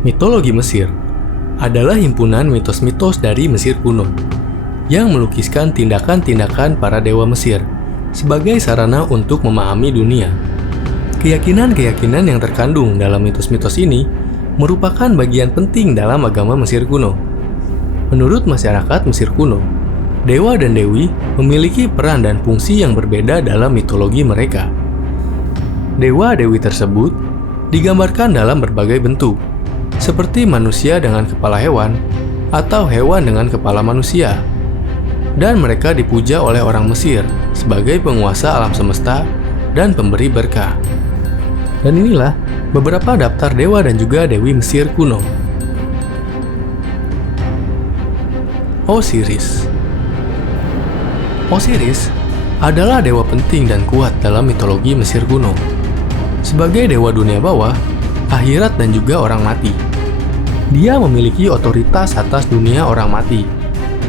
Mitologi Mesir adalah himpunan mitos-mitos dari Mesir kuno yang melukiskan tindakan-tindakan para dewa Mesir sebagai sarana untuk memahami dunia. Keyakinan-keyakinan yang terkandung dalam mitos-mitos ini merupakan bagian penting dalam agama Mesir kuno. Menurut masyarakat Mesir kuno, dewa dan dewi memiliki peran dan fungsi yang berbeda dalam mitologi mereka. Dewa-dewi tersebut digambarkan dalam berbagai bentuk, seperti manusia dengan kepala hewan atau hewan dengan kepala manusia. Dan mereka dipuja oleh orang Mesir sebagai penguasa alam semesta dan pemberi berkah. Dan inilah beberapa daftar dewa dan juga dewi Mesir kuno. Osiris. Osiris adalah dewa penting dan kuat dalam mitologi Mesir kuno. Sebagai dewa dunia bawah, akhirat dan juga orang mati. Dia memiliki otoritas atas dunia orang mati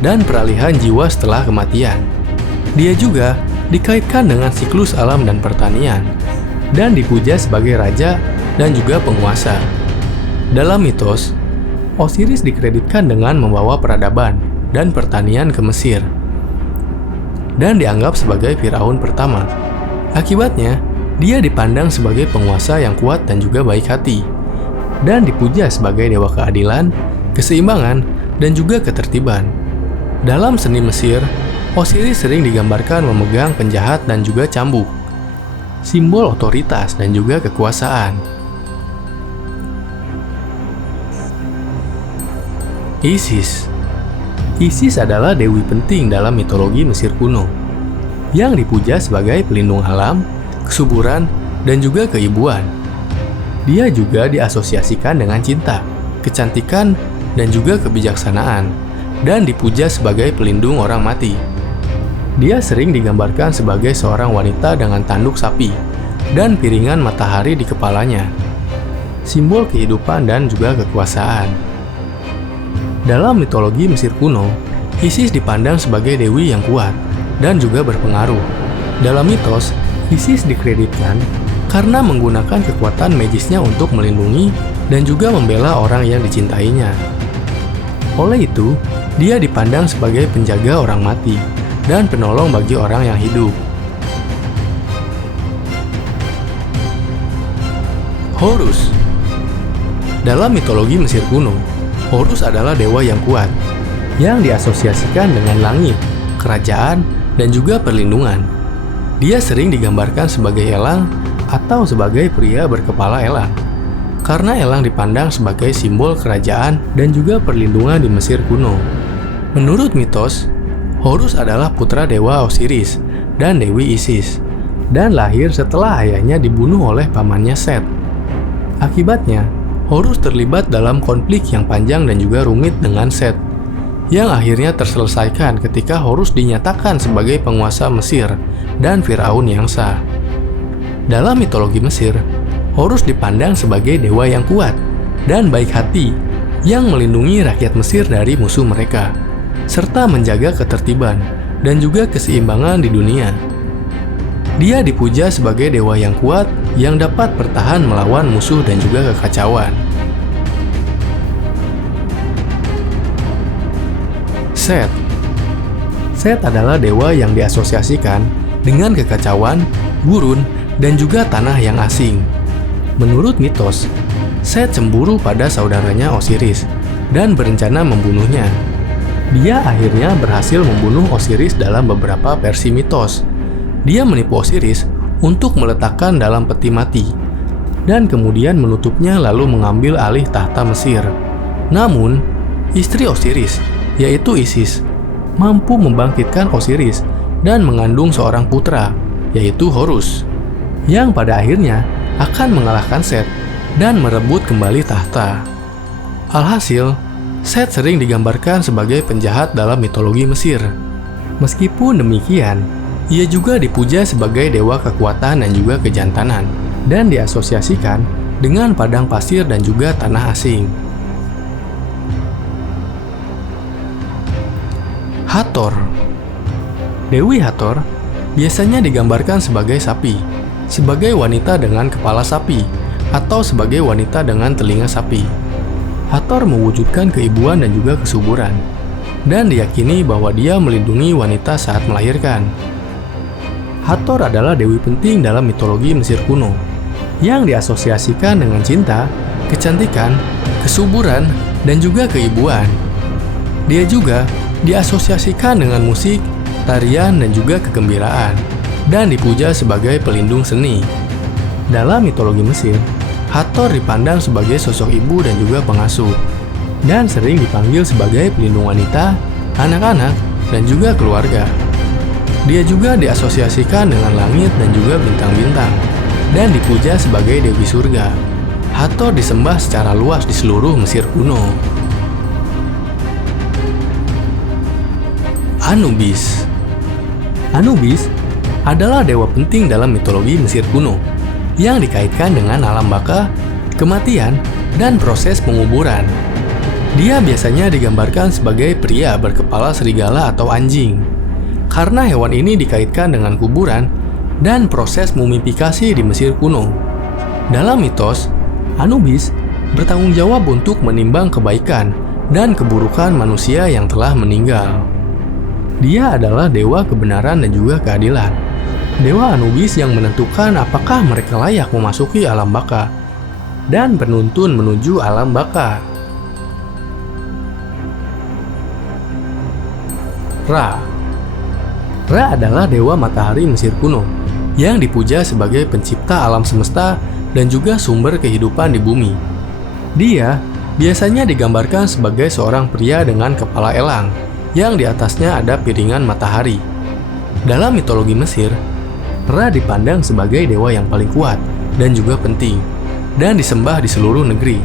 dan peralihan jiwa setelah kematian. Dia juga dikaitkan dengan siklus alam dan pertanian, dan dipuja sebagai raja dan juga penguasa. Dalam mitos, Osiris dikreditkan dengan membawa peradaban dan pertanian ke Mesir, dan dianggap sebagai Firaun pertama. Akibatnya, dia dipandang sebagai penguasa yang kuat dan juga baik hati, dan dipuja sebagai dewa keadilan, keseimbangan, dan juga ketertiban. Dalam seni Mesir, Osiris sering digambarkan memegang penjahat dan juga cambuk, simbol otoritas dan juga kekuasaan. Isis. Isis adalah dewi penting dalam mitologi Mesir kuno, yang dipuja sebagai pelindung alam, kesuburan, dan juga keibuan. Dia juga diasosiasikan dengan cinta, kecantikan, dan juga kebijaksanaan, dan dipuja sebagai pelindung orang mati. Dia sering digambarkan sebagai seorang wanita dengan tanduk sapi dan piringan matahari di kepalanya, simbol kehidupan dan juga kekuasaan. Dalam mitologi Mesir kuno, Isis dipandang sebagai dewi yang kuat dan juga berpengaruh. Dalam mitos, Isis dikreditkan karena menggunakan kekuatan magisnya untuk melindungi dan juga membela orang yang dicintainya. Oleh itu, dia dipandang sebagai penjaga orang mati dan penolong bagi orang yang hidup. Horus. Dalam mitologi Mesir kuno, Horus adalah dewa yang kuat, yang diasosiasikan dengan langit, kerajaan, dan juga perlindungan. Dia sering digambarkan sebagai elang atau sebagai pria berkepala elang, karena elang dipandang sebagai simbol kerajaan dan juga perlindungan di Mesir kuno. Menurut mitos, Horus adalah putra dewa Osiris dan dewi Isis, dan lahir setelah ayahnya dibunuh oleh pamannya Set. Akibatnya, Horus terlibat dalam konflik yang panjang dan juga rumit dengan Set, yang akhirnya terselesaikan ketika Horus dinyatakan sebagai penguasa Mesir dan Firaun yang sah. Dalam mitologi Mesir, Horus dipandang sebagai dewa yang kuat dan baik hati yang melindungi rakyat Mesir dari musuh mereka, serta menjaga ketertiban dan juga keseimbangan di dunia. Dia dipuja sebagai dewa yang kuat yang dapat bertahan melawan musuh dan juga kekacauan. Set. Set adalah dewa yang diasosiasikan dengan kekacauan, gurun, dan juga tanah yang asing. Menurut mitos, Set cemburu pada saudaranya Osiris dan berencana membunuhnya. Dia akhirnya berhasil membunuh Osiris dalam beberapa versi mitos. Dia menipu Osiris untuk meletakkan dalam peti mati, dan kemudian menutupnya lalu mengambil alih tahta Mesir. Namun, istri Osiris, yaitu Isis, mampu membangkitkan Osiris dan mengandung seorang putra, yaitu Horus, yang pada akhirnya akan mengalahkan Set dan merebut kembali tahta. Alhasil, Set sering digambarkan sebagai penjahat dalam mitologi Mesir. Meskipun demikian, ia juga dipuja sebagai dewa kekuatan dan juga kejantanan, dan diasosiasikan dengan padang pasir dan juga tanah asing. Hathor. Dewi Hathor biasanya digambarkan sebagai sapi, sebagai wanita dengan kepala sapi, atau sebagai wanita dengan telinga sapi. Hathor mewujudkan keibuan dan juga kesuburan, dan diyakini bahwa dia melindungi wanita saat melahirkan. Hathor adalah dewi penting dalam mitologi Mesir kuno, yang diasosiasikan dengan cinta, kecantikan, kesuburan, dan juga keibuan. Dia juga diasosiasikan dengan musik, tarian, dan juga kegembiraan, dan dipuja sebagai pelindung seni. Dalam mitologi Mesir, Hathor dipandang sebagai sosok ibu dan juga pengasuh, dan sering dipanggil sebagai pelindung wanita, anak-anak, dan juga keluarga. Dia juga diasosiasikan dengan langit dan juga bintang-bintang, dan dipuja sebagai dewi surga. Hathor disembah secara luas di seluruh Mesir kuno. Anubis. Anubis adalah dewa penting dalam mitologi Mesir kuno, yang dikaitkan dengan alam baka, kematian, dan proses penguburan. Dia biasanya digambarkan sebagai pria berkepala serigala atau anjing, karena hewan ini dikaitkan dengan kuburan dan proses mumifikasi di Mesir kuno. Dalam mitos, Anubis bertanggung jawab untuk menimbang kebaikan dan keburukan manusia yang telah meninggal. Dia adalah dewa kebenaran dan juga keadilan. Dewa Anubis yang menentukan apakah mereka layak memasuki alam baka dan penuntun menuju alam baka. Ra. Ra adalah dewa matahari Mesir kuno yang dipuja sebagai pencipta alam semesta dan juga sumber kehidupan di bumi. Dia biasanya digambarkan sebagai seorang pria dengan kepala elang yang di atasnya ada piringan matahari. Dalam mitologi Mesir, Ra dipandang sebagai dewa yang paling kuat dan juga penting, dan disembah di seluruh negeri.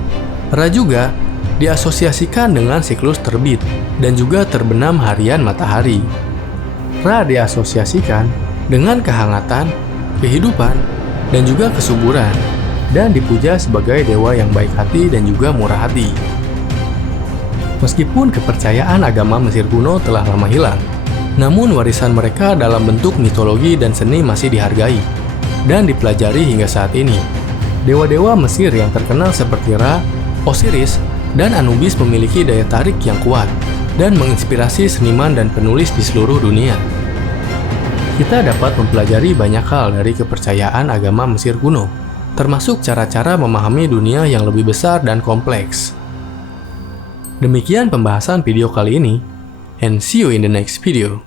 Ra juga diasosiasikan dengan siklus terbit dan juga terbenam harian matahari. Ra diasosiasikan dengan kehangatan, kehidupan, dan juga kesuburan, dan dipuja sebagai dewa yang baik hati dan juga murah hati. Meskipun kepercayaan agama Mesir kuno telah lama hilang, namun warisan mereka dalam bentuk mitologi dan seni masih dihargai dan dipelajari hingga saat ini. Dewa-dewa Mesir yang terkenal seperti Ra, Osiris, dan Anubis memiliki daya tarik yang kuat dan menginspirasi seniman dan penulis di seluruh dunia. Kita dapat mempelajari banyak hal dari kepercayaan agama Mesir kuno, termasuk cara-cara memahami dunia yang lebih besar dan kompleks. Demikian pembahasan video kali ini, and see you in the next video.